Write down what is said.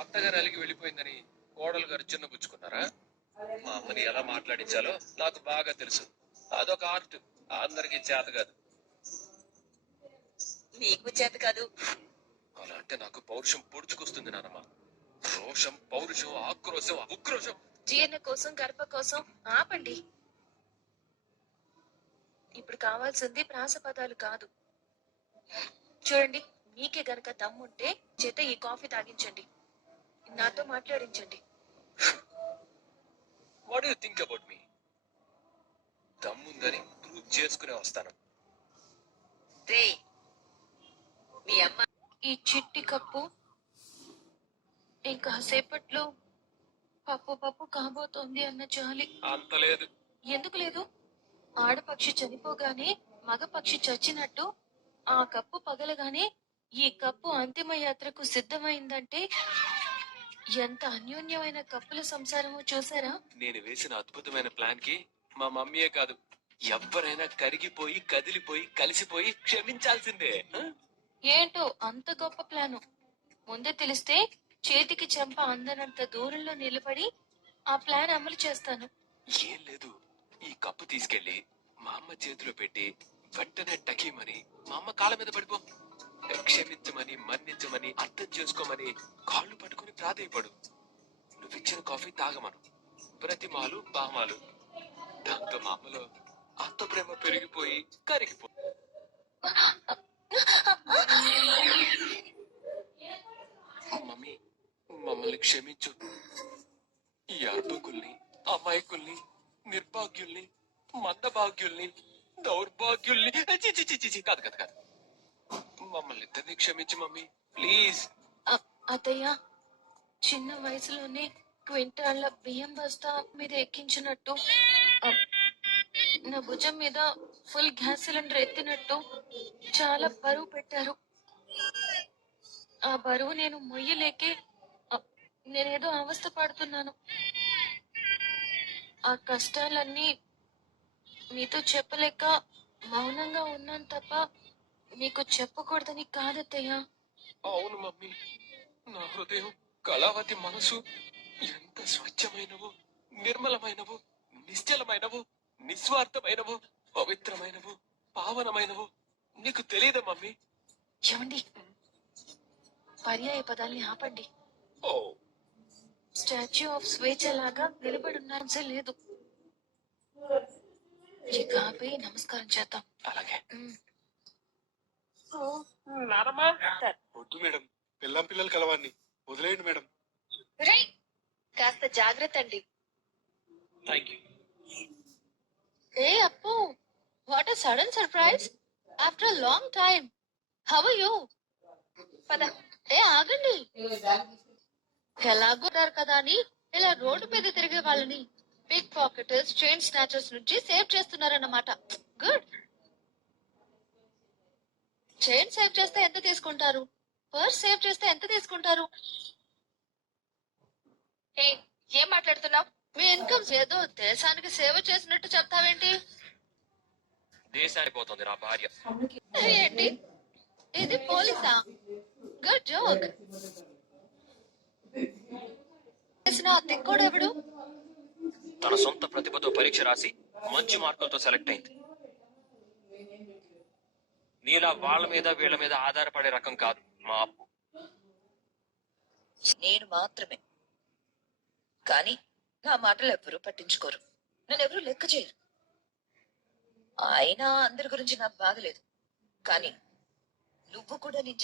అత్తగారు అలిగి వెళ్ళిపోయిందని కోడలు గారు చిన్నబుచ్చుకున్నారా? మా అమ్మని ఎలా మాట్లాడించాలో నాకు బాగా తెలుసు. అదొక ఆర్ట్. అందరికి చేత కాదు. నీకు చేత కాదు. అలా అంటే నాకు పౌరుషం పొడుచుకొస్తుంది నానమ్మ. రోషం, పౌరుషం, ఆక్రోశం, ఉక్రోషం. జీర్ణ కోసం గర్భ కోసం ఆపండి. ఇప్పుడు కావాల్సింది ప్రాస పదాలు కాదు. చూడండి, మీకే గనక దమ్ముంటే చేత ఈ కాఫీ తాగించండి, నాతో మాట్లాడించండి. What you think about me? దమ్ముందని ప్రూవ్ చేసుకునే వస్తాను. రే, మీ అమ్మ ఈ చిట్టి కప్పు ఇంకా సేపట్లో పప్పు పప్పు కాబోతోంది అన్న జాలి. అంత లేదు. ఎందుకు లేదు? ఆడపక్షి చనిపోగానే మగ పక్షి చచ్చినట్టు ఆ కప్పు పగలగానే ఈ కప్పు అంతిమ యాత్రకు సిద్ధమైందంటే ఎంత అన్యోన్యమైన కప్పుల సంసారమో చూసారా? నేను వేసిన అద్భుతమైన ప్లాన్ కి మా మమ్మీయే కాదు, ఎవ్వరైనా కరిగిపోయి కదిలిపోయి కలిసిపోయి క్షమించాల్సిందే. ఏంటో అంత గొప్ప ప్లాను. ముందే తెలిస్తే చేతికి చెంప అందనంత దూరంలో నిలబడి ఆ ప్లాన్ అమలు చేస్తాను. ఏం లేదు, ఈ కప్పు తీసుకెళ్లి మా అమ్మ చేతిలో పెట్టి వెంటనే టకీమని మా అమ్మ కాళ్ళ మీద పడిపో. క్షమించమని, మన్నించమని, అర్థం చేసుకోమని కాళ్ళు పట్టుకుని ప్రాధేయపడు. నువ్విచ్చిన కాఫీ తాగమను. ప్రతిమాలు బామాలు. దాంతో మా అమ్మలో అంత ప్రేమ పెరిగిపోయి కరిగిపో. మమ్మీ, మమ్మల్ని క్షమించు. ఈ అర్భకుల్ని, అమాయకుల్ని, నిర్భాగ్యుల్ని, మందభాగ్యుల్ని, దౌర్భాగ్యుల్ని కాదు కాదు కాదు, మమ్మల్ని ఇద్దరిని క్షమించు మమ్మీ, ప్లీజ్. అత్తయ్య, చిన్న వయసులోనే క్వింటాళ్ళ బియ్యం బస్తా మీద ఎక్కించినట్టు, నా భుజం మీద ఫుల్ గ్యాస్ సిలిండర్ ఎత్తినట్టు చాలా బరువు పెట్టారు. ఆ బరువు నేను మొయ్యలేకే నేనేదో అవస్థ పడుతున్నాను. ఆ కష్టాలన్నీ మీతో చెప్పలేక మౌనంగా ఉన్నాను తప్ప మీకు చెప్పకూడదని కాదత్తయ్య. అవును మమ్మీ, నా హృదయం, కళావతి మనసు ఎంత స్వచ్ఛమైనవో, నిర్మలమైనవో, నిశ్చలమైనవో, నిస్వార్థమైనవో, పవిత్రమైనవో, పావనమైనవో నీకు తెలియదా మమ్మీ? ఏమండి, పర్యాయ పదాల్ని ఆపండి. ఓ, స్టాచ్యూ ఆఫ్ స్వేచ్ఛ లాగా నిలబడున్నాన్సే లేదు. ఇక ఆపి నమస్కారం చేద్దాం. అలాగే. వద్దు మేడం, పిల్లం పిల్లలు కలవాన్ని వదిలేయండి మేడం. కాస్త జాగ్రత్త అండి. Thank you. ఏ Appu, what a sudden surprise after a long time. How are you? పద. ఆగండి. ఎలాగో కదా అని ఇలా రోడ్డు మీద తిరిగే వాళ్ళని పిక్ పాకెటర్స్, చైన్ స్నాచర్స్ నుంచి సేవ్ చేస్తున్నారన్నమాట. గుడ్. చైన్ సేవ్ చేస్తే ఎంత తీసుకుంటారు? పర్స్ సేవ్ చేస్తే ఎంత తీసుకుంటారు? ఏం మాట్లాడుతున్నావు? మీ ఇన్కమ్ ఏదో దేశానికి సేవ చేసినట్టు చెప్తావేంటి? దేశానికి పోతుంది నా భార్య. ఏంటి ఇది? పోలీసా? Good joke. తిక్కోడెవడు? తన సొంత ప్రతిభతో పరీక్ష రాసి మంచి మార్కులతో సెలెక్ట్ అయింది. నీలా వాళ్ళ మీద వీళ్ళ మీద ఆధారపడే రకం కాదు మా అప్పు. నేను మాత్రమే. కానీ నా మాటలు ఎవ్వరూ పట్టించుకోరు, నన్ను ఎవరూ లెక్క చేయరు. అయినా అందరి గురించి నాకు బాగలేదు. కానీ నువ్వు కూడా నీ